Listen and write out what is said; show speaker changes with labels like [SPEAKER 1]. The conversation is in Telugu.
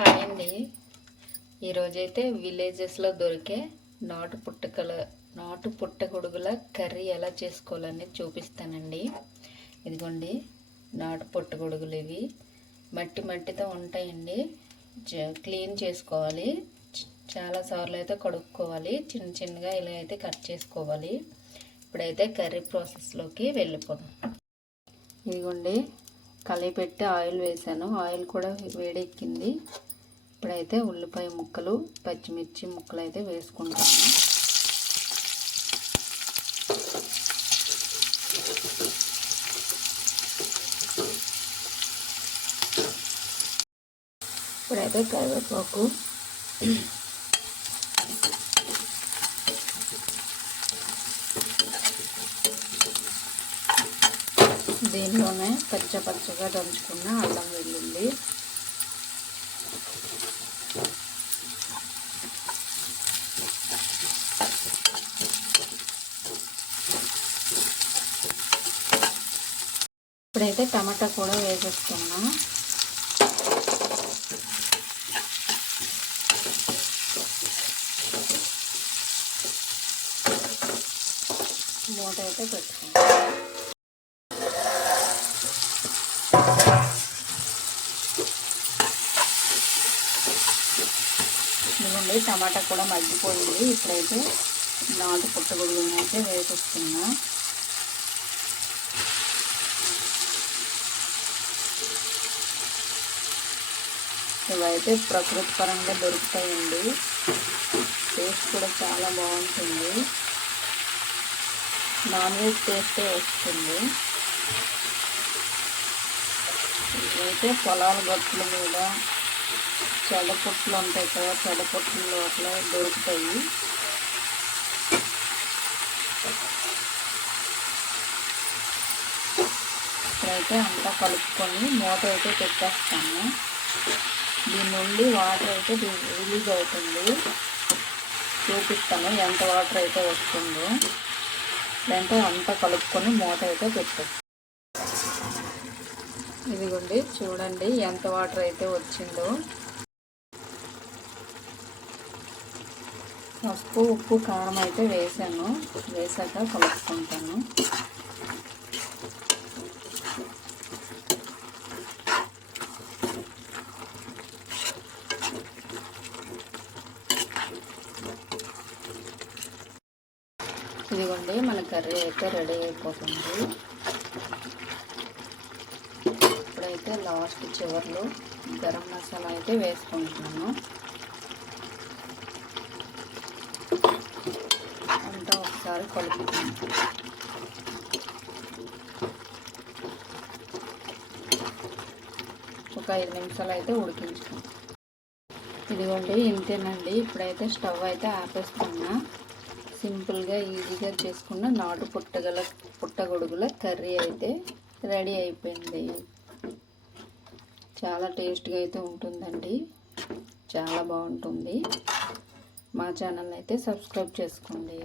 [SPEAKER 1] హాయ్ అండి ఈరోజైతే విలేజెస్లో దొరికే నాటు పుట్టకల నాటు పుట్టగొడుగుల కర్రీ ఎలా చేసుకోవాలని చూపిస్తానండి. ఇదిగోండి నాటు పుట్టగొడుగులు ఇవి. మట్టి మట్టితో ఉంటాయండి. జ- క్లీన్ చేసుకోవాలి. చాలాసార్లు చాలా సార్లు అయితే కడుక్కోవాలి. చిన్న చిన్నగా ఇలా అయితే కట్ చేసుకోవాలి. ఇప్పుడైతే కర్రీ ప్రాసెస్లోకి వెళ్ళిపోదాం. ఇదిగోండి కలిపెట్టి ఆయిల్ వేసాను ఆయిల్ కూడా వేడెక్కింది. ఇప్పుడైతే ఉల్లిపాయ ముక్కలు పచ్చిమిర్చి ముక్కలు అయితే వేసుకుంటాను. ఇప్పుడైతే కరివేపాకు. దీనిలోనే పచ్చ పచ్చగా దంచుకున్న అల్లం వెల్లుల్లి ఇప్పుడైతే టమాటా కూడా వేసేస్తున్నా మూట అయితే పెట్టుకుంటాం ఇదిగోండి టమాటా కూడా మగ్గిపోయింది. ఇప్పుడైతే నాటు పుట్టగొడుగులను అయితే వేసేస్తున్నా. ఇవైతే ప్రకృతి పరంగా దొరుకుతాయండి. టేస్ట్ కూడా చాలా బాగుంటుంది. నాన్ వెజ్ టేస్టే వస్తుంది. ఇవైతే పొలాల గట్టుల మీద చెడపొట్లు ఉంటాయి కదా చెడపుట్ల లోపల దొరుకుతాయి. ఇప్పుడైతే అంతా కలుపుకొని మూత అయితే పెట్టేస్తాము దీని నుండి వాటర్ అయితే రిలీజ్ అవుతుంది. చూపిస్తాను ఎంత వాటర్ అయితే వస్తుందో. లేదంటే అంతా కలుపుకొని మూత అయితే పెట్టేస్తాం ఇదిగోండి చూడండి ఎంత వాటర్ అయితే వచ్చిందో. పసుపు ఉప్పు కారం అయితే వేసాను. వేసాక కలుపుకుంటాను. ఇదిగోండి మన కర్రీ అయితే రెడీ అయిపోతుంది. ఇప్పుడైతే లాస్ట్ చివర్లో గరం మసాలా అయితే వేసుకుంటున్నాను అంతా ఒకసారి కలుపుకుంటాను ఒక ఐదు నిమిషాలు అయితే ఉడికించుకుంటాం ఇదిగోండి ఇంతేనండి. ఇప్పుడైతే స్టవ్ అయితే ఆపేసుకున్నా. సింపుల్గా ఈజీగా చేసుకున్న నాటు పుట్టగల పుట్టగొడుగుల కర్రీ అయితే రెడీ అయిపోయింది. చాలా టేస్ట్గా అయితే ఉంటుందండి. చాలా బాగుంటుంది. మా ఛానల్ అయితే సబ్స్క్రైబ్ చేసుకోండి.